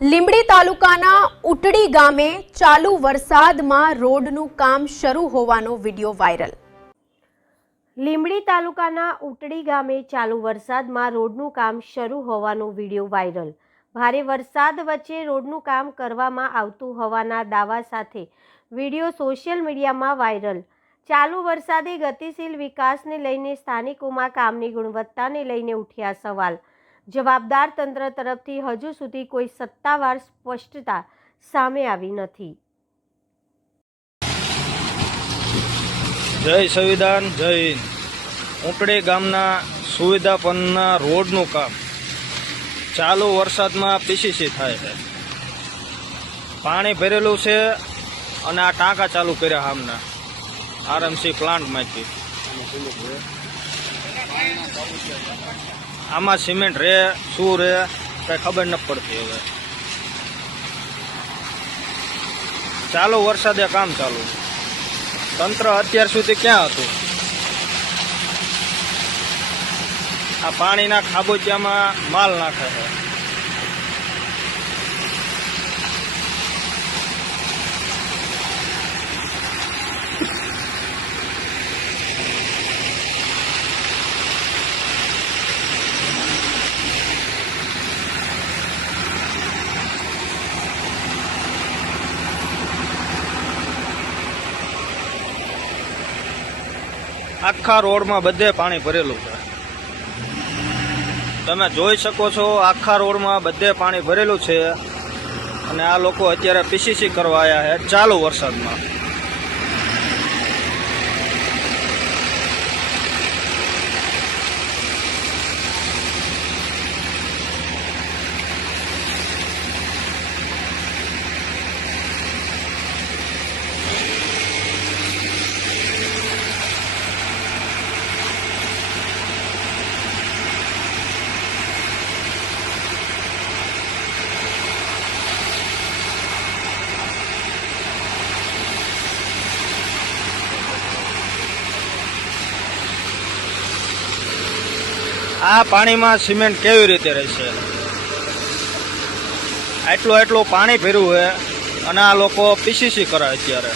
લીંબડી તાલુકાના ઉટડી ગામે ચાલુ વરસાદમાં રોડનું કામ શરૂ હોવાનો વિડિયો વાયરલ। લીંબડી તાલુકાના ઉટડી ગામે ચાલુ વરસાદમાં રોડનું કામ શરૂ હોવાનો વિડિયો વાયરલ। ભારે વરસાદ વચ્ચે રોડનું કામ કરવામાં આવતું હોવાના દાવા સાથે વિડિયો સોશિયલ મીડિયામાં વાયરલ। ચાલુ વરસાદે ગતિશીલ વિકાસને લઈને સ્થાનિકોમાં કામની ગુણવત્તાને લઈને ઉઠ્યા સવાલ। જવાબદાર તંત્ર તરફથી હજુ સુધી કોઈ સત્તાવાર સ્પષ્ટતા સામે આવી નથી। જય સંવિધાન, જય હિન્દ। ઉટડી ગામના સુવિધાપન્ના રોડનું કામ ચાલુ વરસાદમાં પીસીસી થાય છે। પાણી ભરેલું છે અને આ ટાંકા ચાલુ કર્યા સામના આરએમસી પ્લાન્ટમાંથી। આમાં સિમેન્ટ રે શું રે કઈ ખબર નથી પડતી। હવે ચાલુ વરસાદે કામ ચાલુ। તંત્ર અત્યાર સુધી ક્યાં હતું? આ પાણીના ખાબોચિયામાં માલ નાખે છે। આખા રોડમાં બધે પાણી ભરેલું છે, તમે જોઈ શકો છો। આખા રોડમાં બધે પાણી ભરેલું છે અને આ લોકો અત્યારે પીસીસી કરવા આવ્યા છે ચાલુ વરસાદમાં। આ પાણીમાં સિમેન્ટ કેવી રીતે રહેશે? આટલું પાણી ભર્યું છે અને આ લોકો પીસીસી કરે અત્યારે।